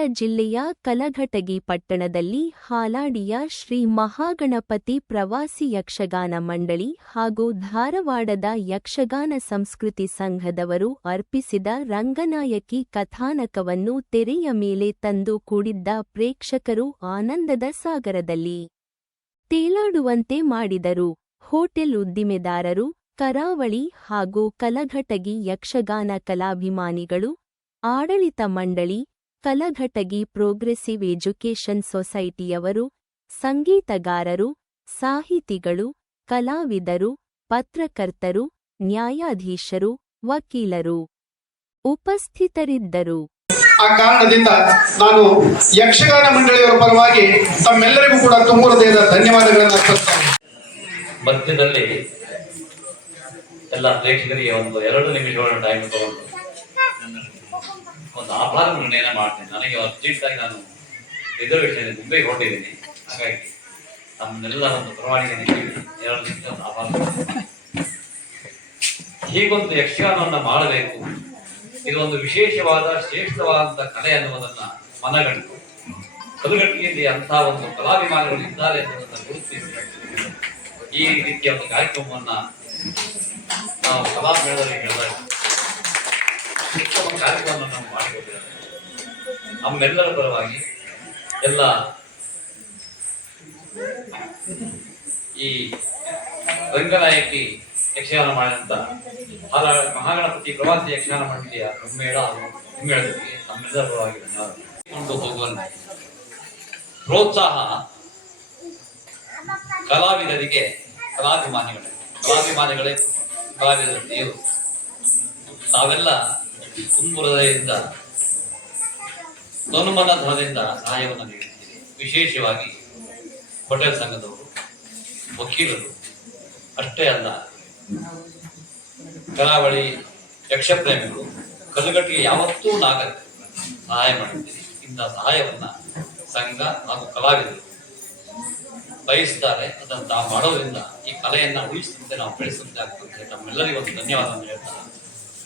ಜಿಲ್ಲೆಯ ಕಲಘಟಗಿ ಪಟ್ಟಣದಲ್ಲಿ ಹಾಲಾಡಿಯ ಶ್ರೀ ಮಹಾಗಣಪತಿ ಪ್ರವಾಸಿ ಯಕ್ಷಗಾನ ಮಂಡಳಿ ಹಾಗೂ ಧಾರವಾಡದ ಯಕ್ಷಗಾನ ಸಂಸ್ಕೃತಿ ಸಂಘದವರು ಅರ್ಪಿಸಿದ ರಂಗನಾಯಕಿ ಕಥಾನಕವನ್ನು ತೆರೆಯ ಮೇಲೆ ತಂದು ಕೂಡಿದ್ದ ಪ್ರೇಕ್ಷಕರು ಆನಂದದ ಸಾಗರದಲ್ಲಿ ತೇಲಾಡುವಂತೆ ಮಾಡಿದರು. ಹೋಟೆಲ್ ಉದ್ದಿಮೆದಾರರು, ಕರಾವಳಿ ಹಾಗೂ ಕಲಘಟಗಿ ಯಕ್ಷಗಾನ ಕಲಾಭಿಮಾನಿಗಳು, ಆಡಳಿತ ಮಂಡಳಿ ಕಲಘಟಗಿ ಪ್ರೋಗ್ರೆಸಿವ್ ಎಜುಕೇಷನ್ ಸೊಸೈಟಿಯವರು ಸಂಗೀತಗಾರರು ಸಾಹಿತಿಗಳು ಕಲಾವಿದರು ಪತ್ರಕರ್ತರು ನ್ಯಾಯಾಧೀಶರು ವಕೀಲರು ಉಪಸ್ಥಿತರಿದ್ದರು. ಆ ಕಾರಣದಿಂದ ನಾನು ಯಕ್ಷಗಾನ ಮಂಡಳಿಯವರ ಪರವಾಗಿ ತಮ್ಮೆಲ್ಲರಿಗೂ ಕೂಡ ತುಂಬ ಹೃದಯದ ಧನ್ಯವಾದಗಳನ್ನು ಅರ್ಪಿಸ್ತೇನೆ ಮಧ್ಯದಲ್ಲಿ ಎಲ್ಲ ಪ್ರೇಕ್ಷಕರಿಗೆ ಒಂದು ಎರಡು ನಿಮಿಷಗಳ ಟೈಮ್ ತಗೊಂಡು. ಒಂದು ಆಭಾರ ನಿರ್ಣಯ ಮಾಡ್ತೇನೆ. ನನಗೆ ಅರ್ಜೆಂಟ್ ಆಗಿ ನಾನು ರಿಸರ್ವೇಶನ್ ಮುಂಬೈಗೆ ಹೊರಟಿದ್ದೀನಿ ಹಾಗಾಗಿ ನಮ್ಮನ್ನೆಲ್ಲ ಒಂದು ಕೇಳಿ ಎರಡು ನಿಮಿಷ ಒಂದು ಆಭಾರ. ಹೀಗೊಂದು ಯಕ್ಷಗಾನವನ್ನು ಮಾಡಬೇಕು. ಇದೊಂದು ವಿಶೇಷವಾದ ಶ್ರೇಷ್ಠವಾದಂತಹ ಕಲೆ ಅನ್ನುವುದನ್ನ ಮನಗಂಡು ಕಲುಗಟ್ಟಿಯಲ್ಲಿ ಅಂತಹ ಒಂದು ಕಲಾಭಿಮಾನಿಗಳು ಇದ್ದಾರೆ ಅನ್ನೋದನ್ನು ಗುರುತಿಸಿ ಈ ರೀತಿಯ ಒಂದು ಕಾರ್ಯಕ್ರಮವನ್ನ ನಾವು ಕಲಾ ಮೇಳದಲ್ಲಿ ಹೇಳಿದಾಗ ಉತ್ತಮ ಕಾರ್ಯಕ್ರಮವನ್ನು ನಾವು ಮಾಡಿಕೊಟ್ಟಿದ್ದೇವೆ ನಮ್ಮೆಲ್ಲರ ಪರವಾಗಿ ಎಲ್ಲ ಈ ರಂಗನಾಯಕಿ ಯಕ್ಷಗಾನ ಮಾಡಿದಂತ ಮಹಾಗಣಪತಿ ಪ್ರವಾಸಿ ಯಕ್ಷಗಾನ ಮಂಡಳಿಯ ಹಿಮ್ಮೇಳ ಹಾಗೂ ಹಿಮ್ಮೇಳದಲ್ಲಿ ನಮ್ಮೆಲ್ಲರ ಪರವಾಗಿ ಕೊಂಡು ಹೋಗುವಂತೆ ಪ್ರೋತ್ಸಾಹ ಕಲಾವಿದರಿಗೆ ಕಲಾಭಿಮಾನಿಗಳೇ ಕಲಾಭಿಮಾನಿಗಳೇ, ಕಲಾವಿದರ ದೇವರು. ತಾವೆಲ್ಲ ತುಂಬುರದೆಯಿಂದ ತನುಮನ ಧನದಿಂದ ಸಹಾಯವನ್ನು ನೀಡುತ್ತೀರಿ. ವಿಶೇಷವಾಗಿ ಹೋಟೆಲ್ ಸಂಘದವರು, ವಕೀಲರು, ಅಷ್ಟೇ ಅಲ್ಲ, ಕರಾವಳಿ ಯಕ್ಷಪ್ರೇಮಿಗಳು, ಕಲ್ಲುಗಟ್ಟಿಗೆ ಯಾವತ್ತೂ ನಾಗರಿಕ ಸಹಾಯ ಮಾಡಿದ್ದೀರಿ ಇಂಥ ಸಹಾಯವನ್ನು ಸಂಘ ಹಾಗೂ ಕಲಾವಿದರು ಬಯಸ್ತಾರೆ. ಅದನ್ನು ತಾವು ಮಾಡೋದ್ರಿಂದ ಈ ಕಲೆಯನ್ನು ಉಳಿಸಿದಂತೆ ನಾವು ಬೆಳೆಸುವಂತೆ ಆಗ್ತದೆ. ತಮ್ಮೆಲ್ಲರಿಗೂ ಒಂದು ಧನ್ಯವಾದ ಹೇಳ್ತಾ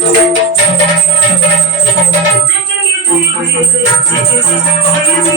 Thank you.